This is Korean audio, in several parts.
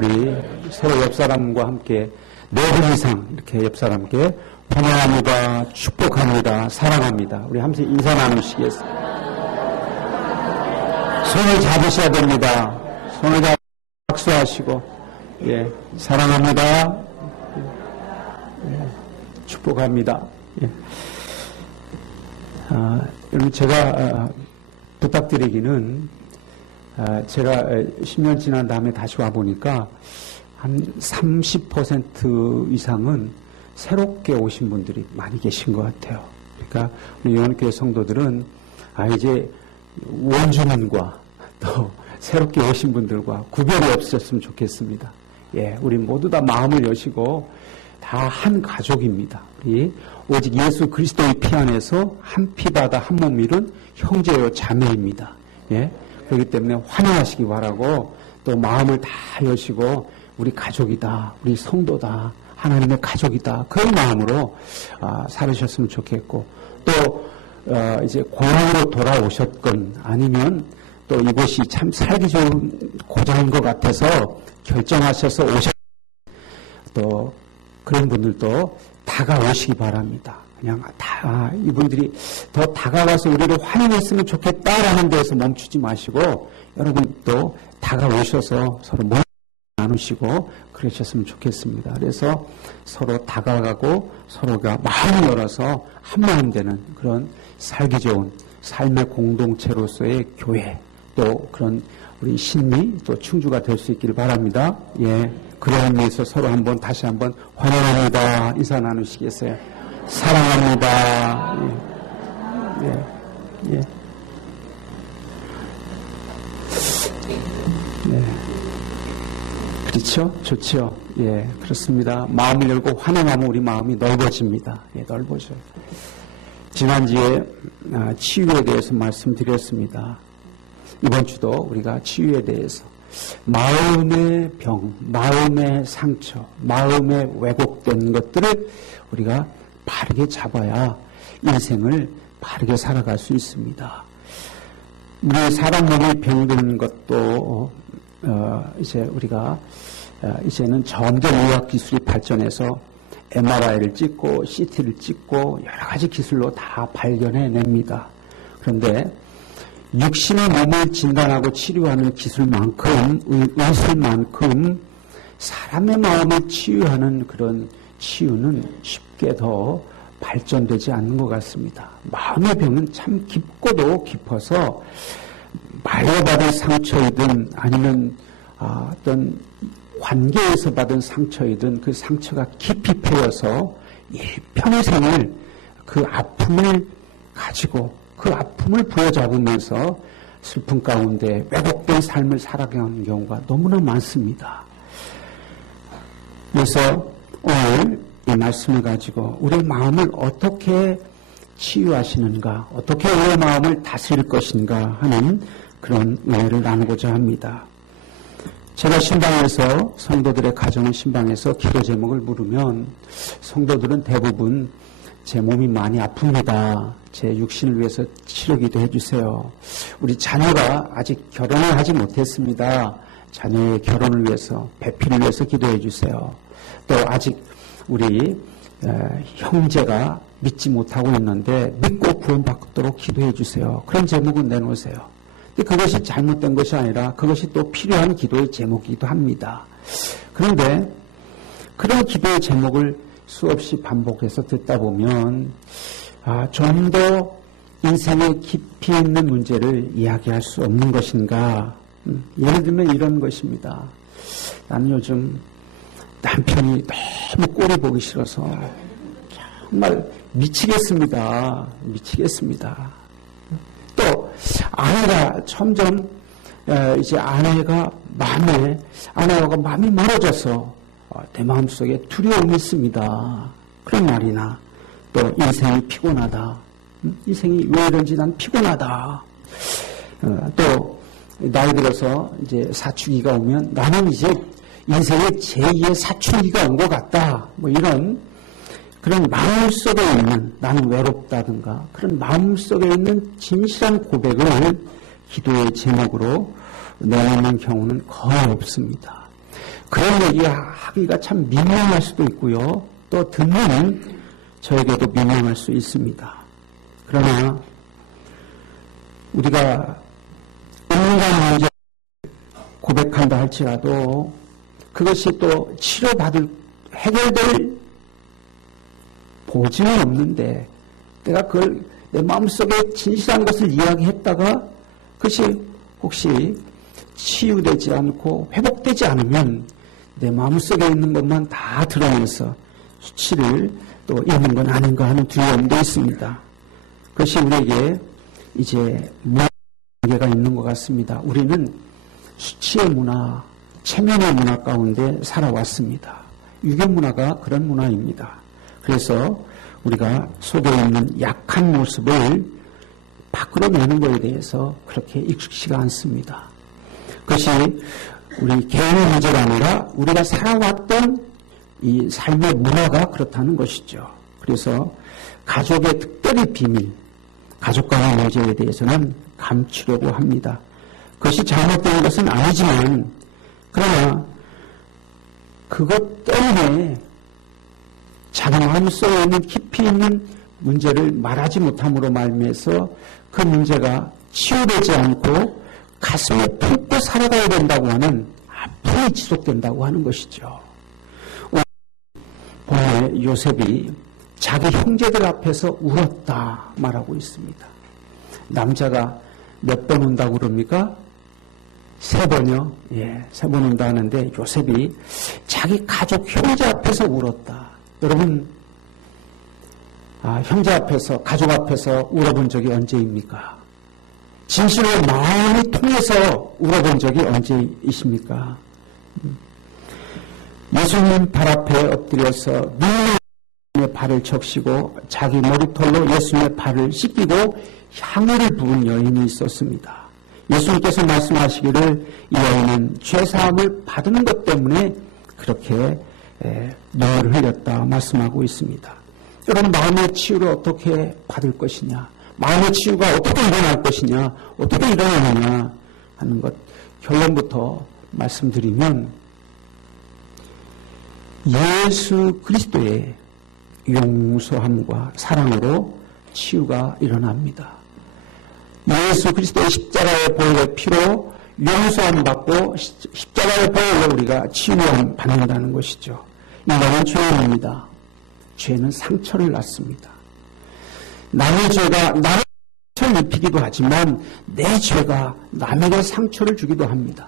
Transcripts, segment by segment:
우리 서로 옆 사람과 함께 4분 이상 이렇게 옆 사람께 환영합니다, 축복합니다, 사랑합니다. 우리 함께 인사 나누시겠습니다. 손을 잡으셔야 됩니다. 손을 잡고 박수하시고, 예, 사랑합니다. 예, 축복합니다. 예. 여러분, 제가 부탁드리기는, 제가 10년 지난 다음에 다시 와보니까 한 30% 이상은 새롭게 오신 분들이 많이 계신 것 같아요. 그러니까 우리 요한교회 성도들은 이제 원주민과 또 새롭게 오신 분들과 구별이 없으셨으면 좋겠습니다. 예, 우리 모두 다 마음을 여시고 다 한 가족입니다. 우리 오직 예수 그리스도의 피 안에서 한 피바다 한 몸 이룬 형제요 자매입니다. 예, 그렇기 때문에 환영하시기 바라고, 또 마음을 다 여시고 우리 가족이다, 우리 성도다, 하나님의 가족이다, 그런 마음으로 살으셨으면 좋겠고, 또 이제 고향으로 돌아오셨건 아니면 또 이곳이 참 살기 좋은 고장인 것 같아서 결정하셔서 또 그런 분들도 다가오시기 바랍니다. 그냥 이분들이 더 다가와서 우리를 환영했으면 좋겠다라는 데서 멈추지 마시고, 여러분 또 다가오셔서 서로 몸 나누시고 그러셨으면 좋겠습니다. 그래서 서로 다가가고 서로가 마음을 열어서 한 마음 되는 그런 살기 좋은 삶의 공동체로서의 교회, 또 그런 우리 신미, 또 충주가 될 수 있기를 바랍니다. 예, 그런 의미에서 서로 다시 한번 환영합니다, 인사 나누시겠어요? 사랑합니다. 예, 예, 예. 예. 그렇죠? 좋죠? 예, 그렇습니다. 마음을 열고 환영하면 우리 마음이 넓어집니다. 예, 넓어져요. 지난주에 치유에 대해서 말씀드렸습니다. 이번 주도 우리가 치유에 대해서 마음의 병, 마음의 상처, 마음의 왜곡된 것들을 우리가 바르게 잡아야 인생을 바르게 살아갈 수 있습니다. 우리 사람 몸이 병드는 것도 이제 우리가 이제는 점점 의학 기술이 발전해서 MRI를 찍고 CT를 찍고 여러 가지 기술로 다 발견해냅니다. 그런데 육신의 몸을 진단하고 치료하는 기술만큼, 의술만큼 사람의 마음을 치유하는 그런 치유는 쉽게 더 발전되지 않는 것 같습니다. 마음의 병은 참 깊고도 깊어서 말로 받은 상처이든 아니면 어떤 관계에서 받은 상처이든 그 상처가 깊이 패여서 일평생을 그 아픔을 가지고 그 아픔을 부여잡으면서 슬픔 가운데 왜곡된 삶을 살아가는 경우가 너무나 많습니다. 그래서 오늘 이 말씀을 가지고 우리의 마음을 어떻게 치유하시는가, 어떻게 우리의 마음을 다스릴 것인가 하는 그런 은혜를 나누고자 합니다. 제가 신방에서, 성도들의 가정의 신방에서 기도 제목을 물으면 성도들은 대부분 제 몸이 많이 아픕니다, 제 육신을 위해서 치료기도 해주세요, 우리 자녀가 아직 결혼을 하지 못했습니다, 자녀의 결혼을 위해서, 배필을 위해서 기도해 주세요, 또 아직 우리 형제가 믿지 못하고 있는데 믿고 구원받도록 기도해 주세요, 그런 제목은 내놓으세요. 근데 그것이 잘못된 것이 아니라 그것이 또 필요한 기도의 제목이기도 합니다. 그런데 그런 기도의 제목을 수없이 반복해서 듣다 보면 좀 더 인생의 깊이 있는 문제를 이야기할 수 없는 것인가. 예를 들면 이런 것입니다. 나는 요즘 남편이 너무 꼴이 보기 싫어서 정말 미치겠습니다. 또 아내가 점점 이제 아내와 마음이 멀어져서 내 마음속에 두려움이 있습니다, 그런 말이나, 또 인생이 피곤하다, 인생이 왜 이런지 난 피곤하다, 또 나이 들어서 이제 사춘기가 오면 나는 이제 인생의 제2의 사춘기가 온 것 같다, 이런 그런 마음속에 있는, 나는 외롭다든가 그런 마음속에 있는 진실한 고백을 기도의 제목으로 내놓는 경우는 거의 없습니다. 그런 얘기 하기가 참 민망할 수도 있고요. 또 듣는 저에게도 민망할 수 있습니다. 그러나 우리가 인간 문제 고백한다 할지라도 그것이 또 치료받을 해결될 보증은 없는데 내가 그걸 내 마음속에 진실한 것을 이야기했다가 그것이 혹시 치유되지 않고 회복되지 않으면 내 마음속에 있는 것만 다 드러내서 수치를 또 입는 건 아닌가 하는 두려움도 있습니다. 그것이 우리에게 이제 문제가 있는 것 같습니다. 우리는 수치의 문화, 체면의 문화 가운데 살아왔습니다. 유교 문화가 그런 문화입니다. 그래서 우리가 속에 있는 약한 모습을 밖으로 내는 것에 대해서 그렇게 익숙치가 않습니다. 그것이 우리 개인의 문제가 아니라 우리가 살아왔던 이 삶의 문화가 그렇다는 것이죠. 그래서 가족의 특별히 비밀, 가족 간의 문제에 대해서는 감추려고 합니다. 그것이 잘못된 것은 아니지만 그러나 그것 때문에 자기 마음속에 있는 깊이 있는 문제를 말하지 못함으로 말미암아서 그 문제가 치유되지 않고 가슴에 품고 살아가야 된다고 하는 아픔이 지속된다고 하는 것이죠. 오늘 요셉이 자기 형제들 앞에서 울었다 말하고 있습니다. 남자가 몇 번 운다고 그럽니까? 3번이요? 예, 3번 운다 하는데 요셉이 자기 가족 형제 앞에서 울었다. 여러분, 형제 앞에서, 가족 앞에서 울어본 적이 언제입니까? 진실로 마음이 통해서 울어본 적이 언제이십니까? 예수님 발 앞에 엎드려서 눈물의 발을 적시고 자기 머리털로 예수님의 발을 씻기고 향유를 부은 여인이 있었습니다. 예수님께서 말씀하시기를 이 여인은 죄사함을 받은 것 때문에 그렇게 눈물을 흘렸다 말씀하고 있습니다. 여러분, 마음의 치유를 어떻게 받을 것이냐, 마음의 치유가 어떻게 일어날 것이냐, 어떻게 일어나느냐 하는 것 결론부터 말씀드리면 예수 그리스도의 용서함과 사랑으로 치유가 일어납니다. 예수 그리스도의 십자가의 보혈의 피로 용서함 받고 십자가의 보혈로 우리가 치유함 받는다는 것이죠. 인간은 죄인입니다. 죄는 상처를 낳습니다. 남의 죄가 나를 상처를 입히기도 하지만 내 죄가 남에게 상처를 주기도 합니다.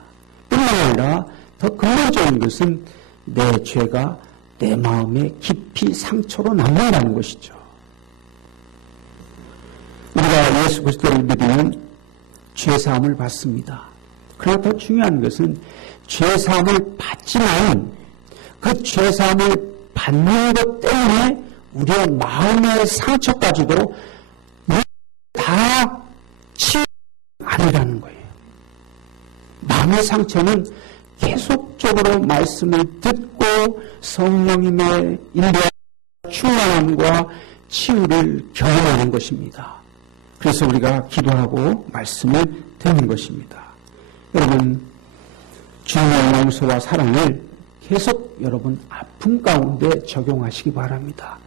뿐만 아니라 더 근본적인 것은 내 죄가 내 마음에 깊이 상처로 남는다는 것이죠. 우리가 예수 그리스도를 믿으면 죄사함을 받습니다. 그러나 더 중요한 것은 죄사함을 받지만 그 죄사함을 받는 것 때문에 우리의 마음의 상처까지도 다 치유가 아니라는 거예요. 마음의 상처는 계속적으로 말씀을 듣고 성령님의 인도와 충만함과 치유를 경험하는 것입니다. 그래서 우리가 기도하고 말씀을 듣는 것입니다. 여러분, 주님의 용서와 사랑을 계속 여러분 아픔 가운데 적용하시기 바랍니다.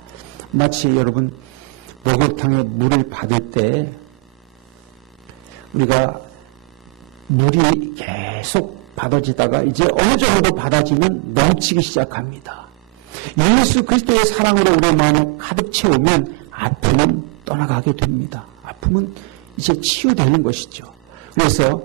마치 여러분 목욕탕에 물을 받을 때 우리가 물이 계속 받아지다가 이제 어느 정도 받아지면 넘치기 시작합니다. 예수 그리스도의 사랑으로 우리 마음을 가득 채우면 아픔은 떠나가게 됩니다. 아픔은 이제 치유되는 것이죠. 그래서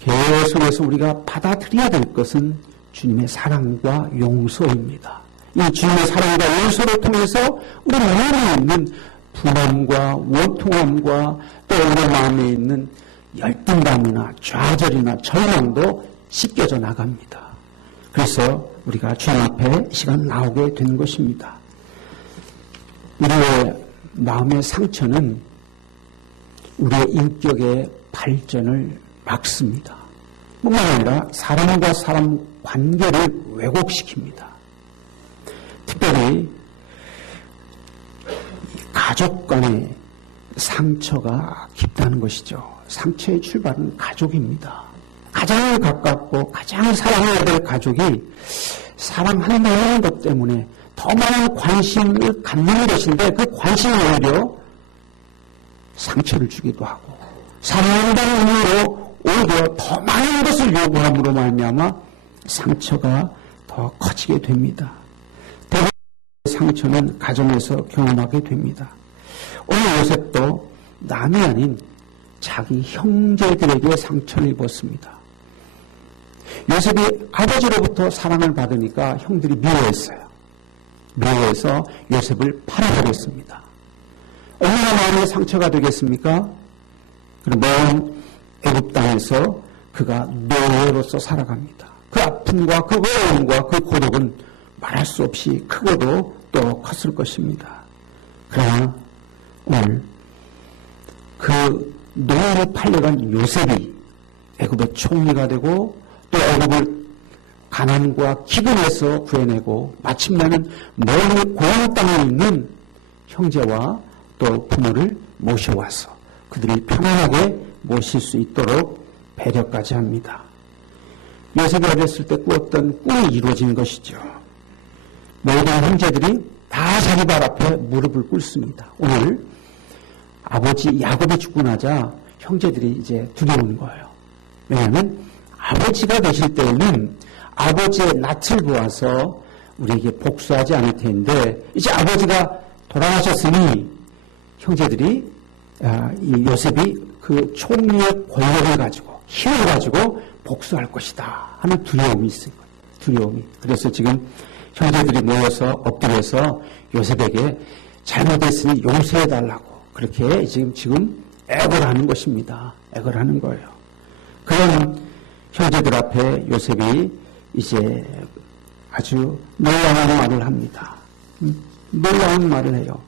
계속해서 우리가 받아들여야 될 것은 주님의 사랑과 용서입니다. 이 주님의 사랑과 용서를 통해서 우리 마음에 있는 분함과 원통함과 또 우리 마음에 있는 열등감이나 좌절이나 절망도 씻겨져 나갑니다. 그래서 우리가 주님 앞에 시간 나오게 되는 것입니다. 우리의 마음의 상처는 우리의 인격의 발전을 막습니다. 뿐만 아니라 사람과 사람 관계를 왜곡시킵니다. 특별히 가족 간의 상처가 깊다는 것이죠. 상처의 출발은 가족입니다. 가장 가깝고 가장 사랑해야 될 가족이 사랑한다는 것 때문에 더 많은 관심을 갖는 것인데 그 관심이 오히려 상처를 주기도 하고 사랑한다는 이유로 오히려 더 많은 것을 요구함으로 말미암아 상처가 더 커지게 됩니다. 대부분의 상처는 가정에서 경험하게 됩니다. 오늘 요셉도 남이 아닌 자기 형제들에게 상처를 입었습니다. 요셉이 아버지로부터 사랑을 받으니까 형들이 미워했어요. 미워해서 요셉을 팔아버렸습니다. 얼마나 마음에 상처가 되겠습니까? 그럼 먼 애굽 땅에서 그가 노예로서 살아갑니다. 그 아픔과 그 외로움과 그 고독은 말할 수 없이 크고도 또 컸을 것입니다. 그러나 오늘 그 노예로 팔려간 요셉이 애굽의 총리가 되고 또 애굽을 가난과 기근에서 구해내고 마침내는 멀리 고향 땅에 있는 형제와 또 부모를 모셔와서 그들이 편안하게 모실 수 있도록 배려까지 합니다. 요셉이 어렸을 때 꾸었던 꿈이 이루어진 것이죠. 모든 형제들이 다 자기 발 앞에 무릎을 꿇습니다. 오늘 아버지 야곱이 죽고 나자 형제들이 이제 두려운 거예요. 왜냐하면 아버지가 계실 때에는 아버지의 낯을 보아서 우리에게 복수하지 않을 텐데 이제 아버지가 돌아가셨으니 형제들이 이 요셉이 그 총리의 권력을 가지고 힘을 가지고 복수할 것이다 하는 두려움이 있어요. 두려움이. 그래서 지금 형제들이 모여서 엎드려서 요셉에게 잘못했으니 용서해달라고 그렇게 지금 애걸 하는 것입니다. 애걸 하는 거예요. 그런 형제들 앞에 요셉이 이제 아주 놀라운 말을 합니다. 놀라운 말을 해요.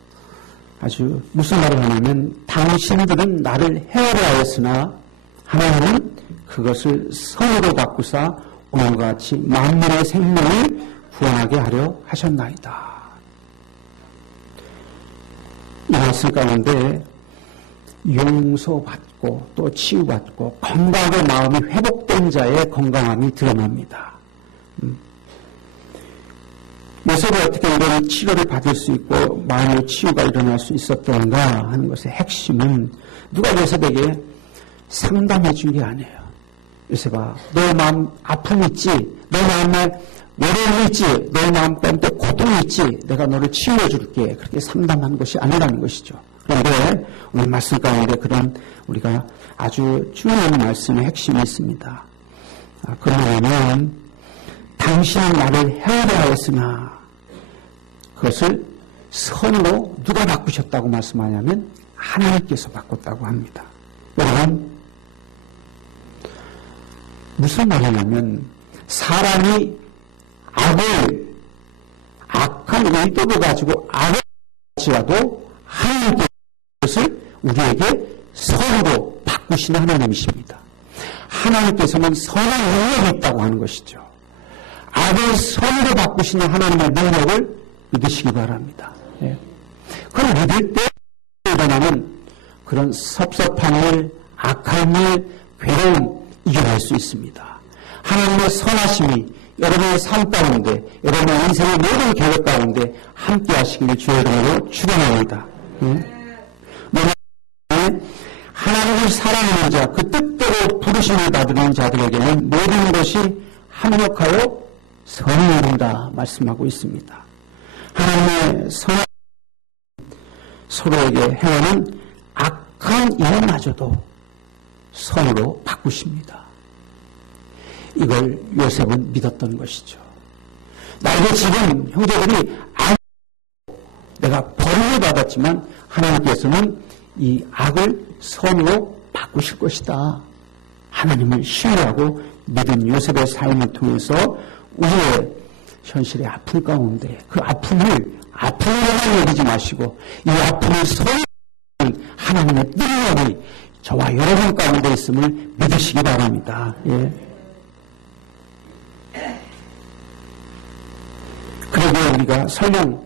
아주 무슨 말을 하냐면 당신들은 나를 해하였으나 하나님은 그것을 선으로 바꾸사 오늘과 같이 만민의 생명을 구원하게 하려 하셨나이다. 이 말씀 가운데 용서받고 또 치유받고 건강하게 마음이 회복된 자의 건강함이 드러납니다. 요셉이 어떻게 이런 치료를 받을 수 있고 마음의 치유가 일어날 수 있었던가 하는 것의 핵심은 누가 요셉에게 상담해 준 게 아니에요. 요셉아, 너 마음 아픔 있지? 너 마음에 외로움이 있지? 너 마음 가운데 고통이 있지? 내가 너를 치유해 줄게. 그렇게 상담한 것이 아니라는 것이죠. 그런데 오늘 말씀 가운데 그런 우리가 아주 중요한 말씀의 핵심이 있습니다. 그러면 당신은 나를 해하려 하였으나 그것을 선으로 누가 바꾸셨다고 말씀하냐면 하나님께서 바꿨다고 합니다. 여러분 무슨 말이냐면 사람이 악한 의도를 가지고 악을 할지라도 하나님께서 그것을 우리에게 선으로 바꾸시는 하나님이십니다. 하나님께서는 선한 능력이 있다고 하는 것이죠. 악을 선으로 바꾸시는 하나님의 능력을 믿으시기 바랍니다. 예. 그걸 믿을 때 일어나는 그런 섭섭한 일, 악한 일, 괴로움 이겨낼 수 있습니다. 하나님의 선하심이 여러분의 삶 가운데, 여러분의 인생의 모든 계획 가운데 함께 하시기를 주의 이름으로 축원합니다. 예. 하나님을 사랑하는 자, 그 뜻대로 부르심을 받는 자들에게는 모든 것이 합력하여 선을 이룬다 말씀하고 있습니다. 하나님의 선한 서로에게 행하는 악한 일마저도 선으로 바꾸십니다. 이걸 요셉은 믿었던 것이죠. 나에게 지금 형제들이 내가 벌을 받았지만 하나님께서는 이 악을 선으로 바꾸실 것이다. 하나님을 신뢰하고 믿은 요셉의 삶을 통해서 우리의 현실의 아픔 가운데 그 아픔으로만 여기지 마시고 이 아픔을 선으로 하나님의 능력이 저와 여러분 가운데 있음을 믿으시기 바랍니다. 예. 그리고 우리가 설령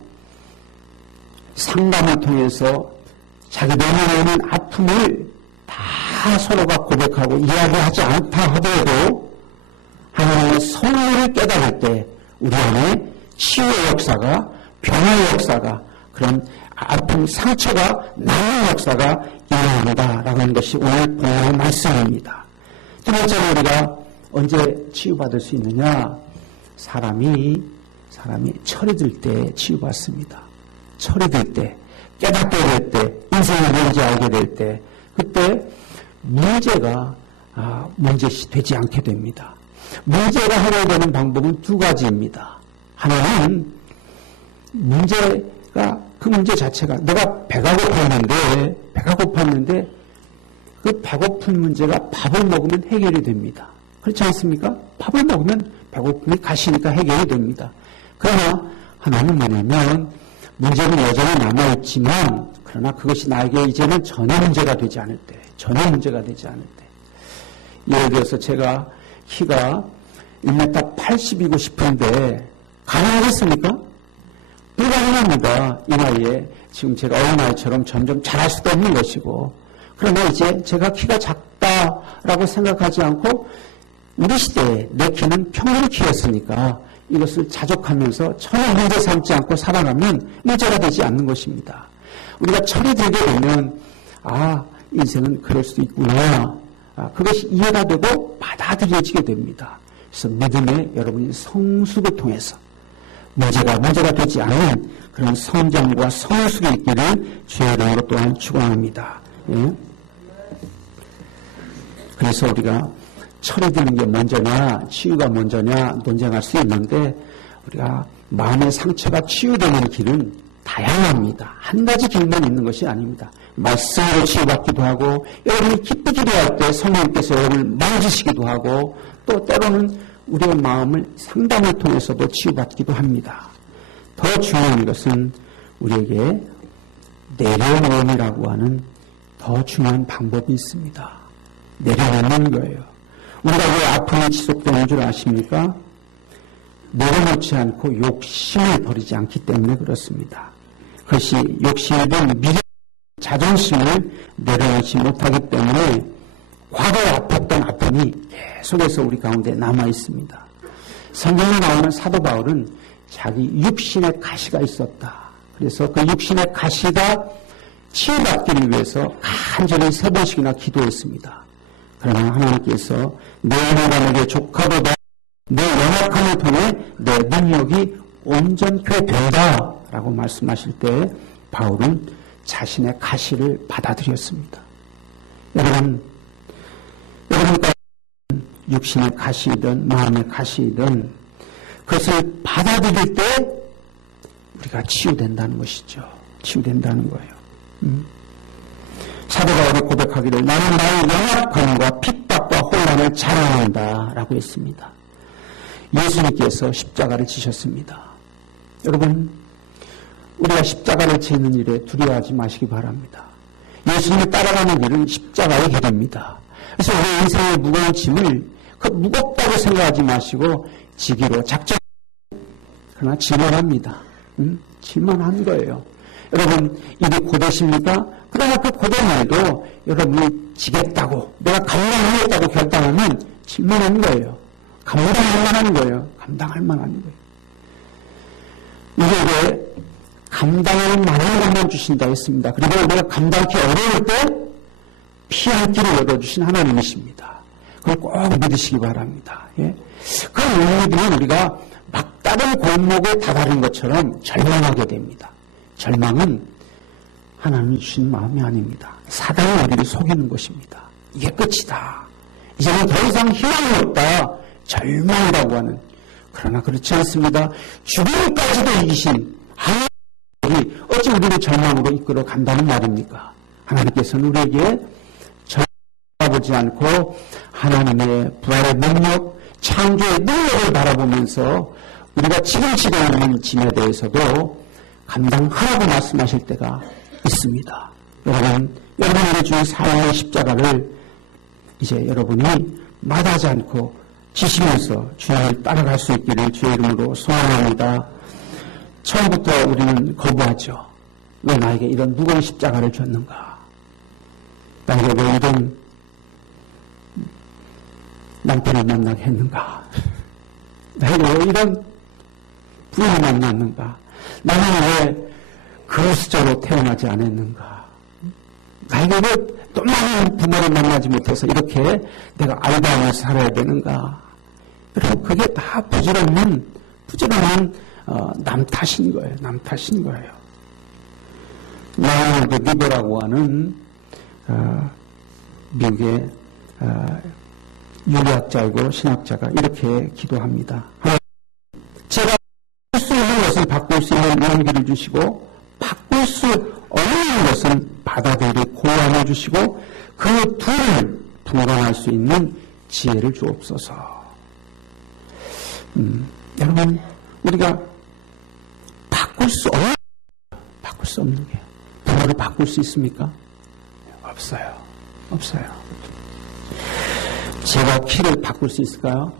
상담을 통해서 자기 내면에 있는 아픔을 다 다 서로가 고백하고 이야기하지 않다 하더라도 하나님의 성령을 깨달을 때 우리 안에 치유의 역사가, 변화의 역사가, 그런 아픈 상처가 나는 역사가 일어난다라고 하는 것이 오늘 본문의 말씀입니다. 두 번째로 우리가 언제 치유받을 수 있느냐? 사람이 철이 들 때 치유받습니다. 철이 들 때, 깨닫게 될 때, 인생이 뭔지 알게 될 때, 그때 문제가 문제시 되지 않게 됩니다. 문제가 해결되는 방법은 두 가지입니다. 하나는 그 문제 자체가 내가 배가 고팠는데 그 배고픈 문제가 밥을 먹으면 해결이 됩니다. 그렇지 않습니까? 밥을 먹으면 배고픔이 가시니까 해결이 됩니다. 그러나 하나는 뭐냐면 문제는 여전히 남아있지만 그러나 그것이 나에게 이제는 전혀 문제가 되지 않을 때 예를 들어서 제가 키가 1m 80이고 싶은데 가능하겠습니까? 불가능합니다. 이 나이에 지금 제가 어린아이처럼 점점 자랄 수도 없는 것이고 그러나 이제 제가 키가 작다라고 생각하지 않고 우리 시대에 내 키는 평균 키였으니까 이것을 자족하면서 전혀 문제 삼지 않고 살아가면 문제가 되지 않는 것입니다. 우리가 철이 들게 되면 인생은 그럴 수도 있구나. 그것이 이해가 되고 받아들여지게 됩니다. 그래서 믿음의 여러분이 성숙을 통해서 문제가 되지 않는 그런 성장과 성숙이 있기를 주의 이름으로 또한 축원합니다. 예? 그래서 우리가 철이 드는 게 먼저냐 치유가 먼저냐 논쟁할 수 있는데 우리가 마음의 상처가 치유되는 길은 다양합니다. 한 가지 길만 있는 것이 아닙니다. 말씀으로 치유받기도 하고 여러분이 기쁘기도 할 때 성령께서 여러분을 만지시기도 하고 또 때로는 우리의 마음을 상담을 통해서도 치유받기도 합니다. 더 중요한 것은 우리에게 내려놓음이라고 하는 더 중요한 방법이 있습니다. 내려놓는 거예요. 우리가 왜 아픔이 지속되는 줄 아십니까? 내려놓지 않고 욕심을 버리지 않기 때문에 그렇습니다. 그것이 욕심이든 미련, 자존심을 내려놓지 못하기 때문에 과거에 아팠던 아픔이 계속해서 우리 가운데 남아 있습니다. 성경에 나오는 사도 바울은 자기 육신의 가시가 있었다. 그래서 그 육신의 가시가 치유받기를 위해서 간절히 3번씩이나 기도했습니다. 그러나 하나님께서 내 인간에게 조카보다 내 연약함을 통해 내 능력이 온전케 된다 라고 말씀하실 때 바울은 자신의 가시를 받아들였습니다. 여러분과 육신의 가시이든 마음의 가시이든 그것을 받아들일 때 우리가 치유된다는 것이죠. 치유된다는 거예요. 사도 바울이 고백하기를 나는 나의 연약함과 핍박과 혼란을 잘 안다 라고 했습니다. 예수님께서 십자가를 지셨습니다. 여러분 우리가 십자가를 지는 일에 두려워하지 마시기 바랍니다. 예수님을 따라가는 길은 십자가의 길입니다. 그래서 우리 인생의 무거운 짐을 무겁다고 생각하지 마시고 지기로 작정. 그러나 질만합니다. 질만한 거예요. 여러분 일이 고되십니까? 그러나 그 고된 일도 여러분이 지겠다고 내가 감당하겠다고 결단하면 질만한 거예요. 감당할 만한 거예요. 감당할 만한 거예요. 우리에게 감당할 만한 것만 주신다 했습니다. 그리고 우리가 감당하기 어려울 때 피할 길을 열어주신 하나님이십니다. 그걸 꼭 믿으시기 바랍니다. 예? 그걸 못 믿으면 우리가 막다른 골목에 다다른 것처럼 절망하게 됩니다. 절망은 하나님이 주신 마음이 아닙니다. 사단이 우리를 속이는 것입니다. 이게 끝이다. 이제는 더 이상 희망이 없다. 절망이라고 하는. 그러나 그렇지 않습니다. 죽음까지도 이기신 하나님이 어찌 우리를 절망으로 이끌어 간다는 말입니까? 하나님께서는 우리에게 바라보지 않고 하나님의 부활의 능력, 창조의 능력을 바라보면서 우리가 지금 지내는 짐에 대해서도 감당하라고 말씀하실 때가 있습니다. 여러분이 주신 사랑의 십자가를 이제 여러분이 마다하지 않고 지시면서 주님을 따라갈 수 있기를 주의 이름으로 소원합니다. 처음부터 우리는 거부하죠. 왜 나에게 이런 무거운 십자가를 줬는가? 나에게 왜 이런 남편을 만나게 했는가? 나에게 왜 이런 부모를 만났는가? 나는 왜 그리스도로 태어나지 않았는가? 나에게 왜 또 많은 부모를 만나지 못해서 이렇게 내가 알바하면서 살아야 되는가? 여러분, 그게 다 부질없는 남 탓인 거예요. 남 탓인 거예요. 라이너드 리버라고 하는 미국의 윤리학자이고 신학자가 이렇게 기도합니다. 제가 바꿀 수 있는 것을 바꿀 수 있는 용기를 주시고 바꿀 수 없는 것은 받아들일 고안을 주시고 그 둘을 분간할 수 있는 지혜를 주옵소서. 여러분, 우리가 바꿀 수 없는 게 부모를 바꿀 수 있습니까? 없어요. 제가 키를 바꿀 수 있을까요?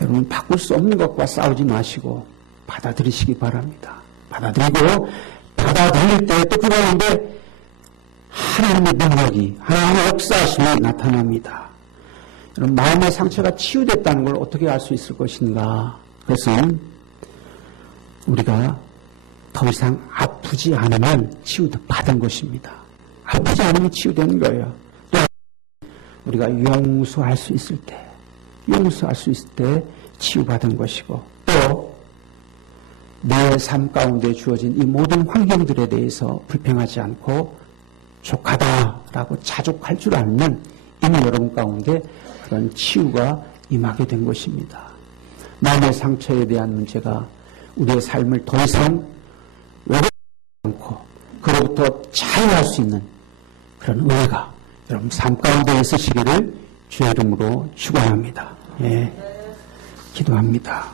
여러분, 바꿀 수 없는 것과 싸우지 마시고 받아들이시기 바랍니다. 받아들이고 받아들일 때 또 그 가운데 하나님의 능력이, 하나님의 역사하심이 나타납니다. 여러분, 마음의 상처가 치유됐다는 걸 어떻게 알 수 있을 것인가? 그것은 우리가 더 이상 아프지 않으면 치유받은 것입니다. 아프지 않으면 치유되는 거예요. 또 우리가 용서할 수 있을 때 치유받은 것이고, 또 내 삶 가운데 주어진 이 모든 환경들에 대해서 불평하지 않고 족하다라고 자족할 줄 알면 이미 여러분 가운데 그런 치유가 임하게 된 것입니다. 마음의 상처에 대한 문제가 우리의 삶을 더 이상 외롭지 않고 그로부터 자유할 수 있는 그런 은혜가 여러분 삶 가운데 있으시기를 주의 이름으로 축원합니다. 예, 기도합니다.